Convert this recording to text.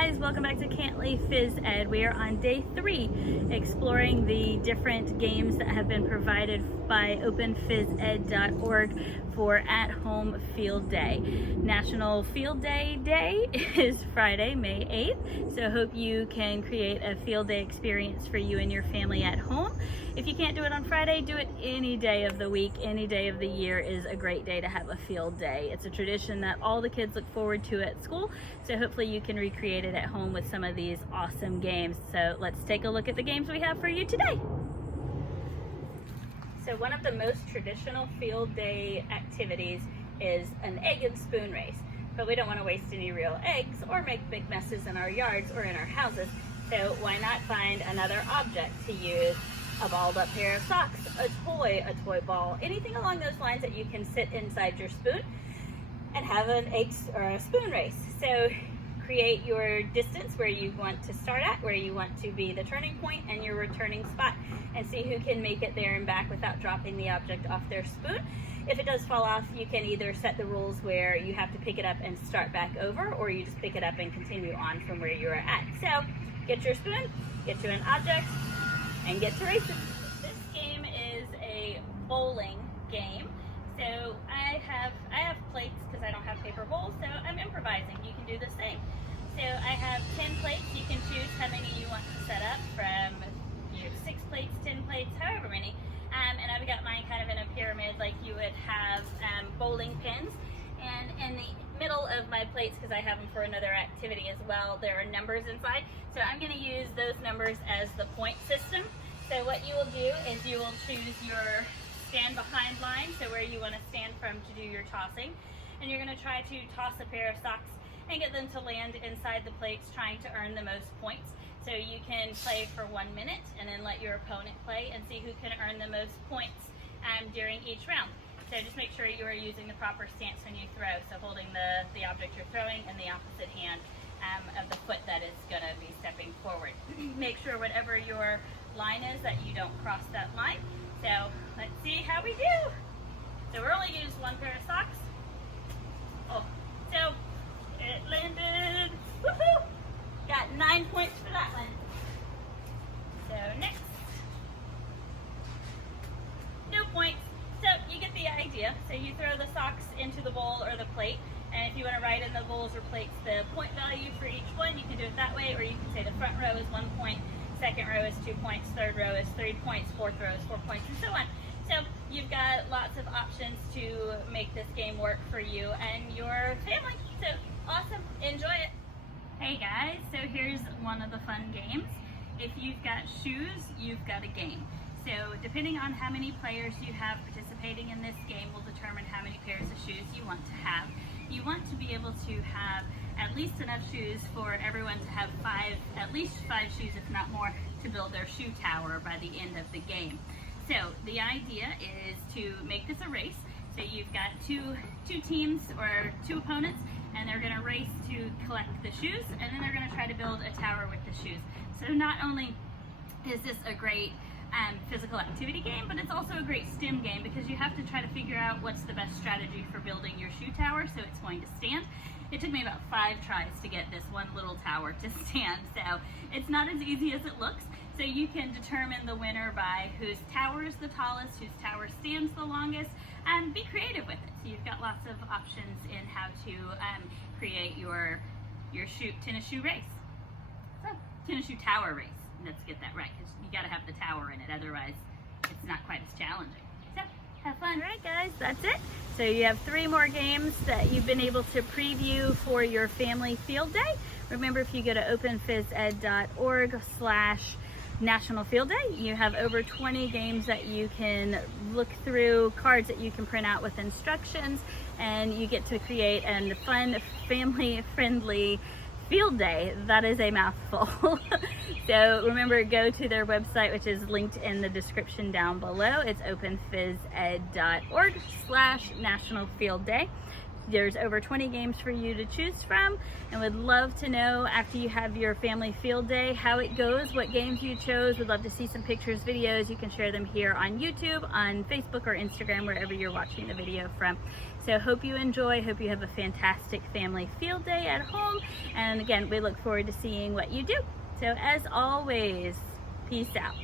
guys, welcome back to Cantley Phys Ed. We are on day 3 exploring the different games that have been provided by openphysed.org for at-home field day. National Field Day Day is Friday, May 8th, so hope you can create a field day experience for you and your family at home. If you can't do it on Friday, do it any day of the week. Any day of the year is a great day to have a field day. It's a tradition that all the kids look forward to at school, so hopefully you can recreate it at home with some of these awesome games. So let's take a look at the games we have for you today. So one of the most traditional field day activities is an egg and spoon race, but we don't want to waste any real eggs or make big messes in our yards or in our houses, so why not find another object to use? A balled up pair of socks, a toy ball, anything along those lines that you can sit inside your spoon and have an egg or a spoon race. So create your distance where you want to start at, where you want to be the turning point and your returning spot, and see who can make it there and back without dropping the object off their spoon. If it does fall off, you can either set the rules where you have to pick it up and start back over, or you just pick it up and continue on from where you are at. So get your spoon, get you an object, and get to racing. This game is a bowling game. So I have plates because I don't have paper bowls, so I'm improvising. You can do the same. So I have 10 plates. You can choose how many you want to set up, from 6 plates, 10 plates, however many. And I've got mine kind of in a pyramid like you would have bowling pins. And in the middle of my plates, because I have them for another activity as well, there are numbers inside. So I'm going to use those numbers as the point system. So what you will do is you will choose your stand behind line, so where you want to stand from to do your tossing. And you're going to try to toss a pair of socks and get them to land inside the plates, trying to earn the most points. So you can play for 1 minute and then let your opponent play and see who can earn the most points during each round. So just make sure you are using the proper stance when you throw, so holding the object you're throwing in the opposite hand of the foot that is going to be stepping forward. Make sure whatever your line is that you don't cross that line. So let's see how we do. So we're only used 1 pair of socks. Oh, so it landed. Woohoo! Got 9 points for that one. So next. No points. So you get the idea. So you throw the socks into the bowl or the plate, and if you want to write in the bowls or plates the point value for each one, you can do it that way, or you can say the front row is 1 point, second row is 2 points, third row is 3 points, fourth row is 4 points, and so on. So you've got lots of options to make this game work for you and your family. So awesome, enjoy it. Hey guys, so here's one of the fun games. If you've got shoes, you've got a game. So depending on how many players you have participating in this game will determine how many pairs of shoes you want to have. You want to be able to have at least enough shoes for everyone to have at least five shoes, if not more, to build their shoe tower by the end of the game. So the idea is to make this a race. So you've got two teams or 2 opponents, and they're going to race to collect the shoes, and then they're going to try to build a tower with the shoes. So not only is this a great physical activity game, but it's also a great STEM game, because you have to try to figure out what's the best strategy for building your shoe tower so it's going to stand. It took me about 5 tries to get this one little tower to stand, so it's not as easy as it looks. So you can determine the winner by whose tower is the tallest, whose tower stands the longest, and be creative with it. So you've got lots of options in how to create your tennis shoe race. So tennis shoe tower race. Let's get that right, because you got to have the tower in it, otherwise it's not quite as challenging. So have fun. All right guys, that's it. So you have 3 more games that you've been able to preview for your family field day. Remember, if you go to openphysed.org/National Field Day, you have over 20 games that you can look through, cards that you can print out with instructions, and you get to create a fun, family-friendly field day. That is a mouthful. So remember, go to their website, which is linked in the description down below. It's openphysed.org/National Field Day. There's over 20 games for you to choose from, and would love to know after you have your family field day how it goes, what games you chose. Would love to see some pictures, videos. You can share them here on YouTube, on Facebook, or Instagram, wherever you're watching the video from. So hope you enjoy, hope you have a fantastic family field day at home. And again, we look forward to seeing what you do. So as always, peace out.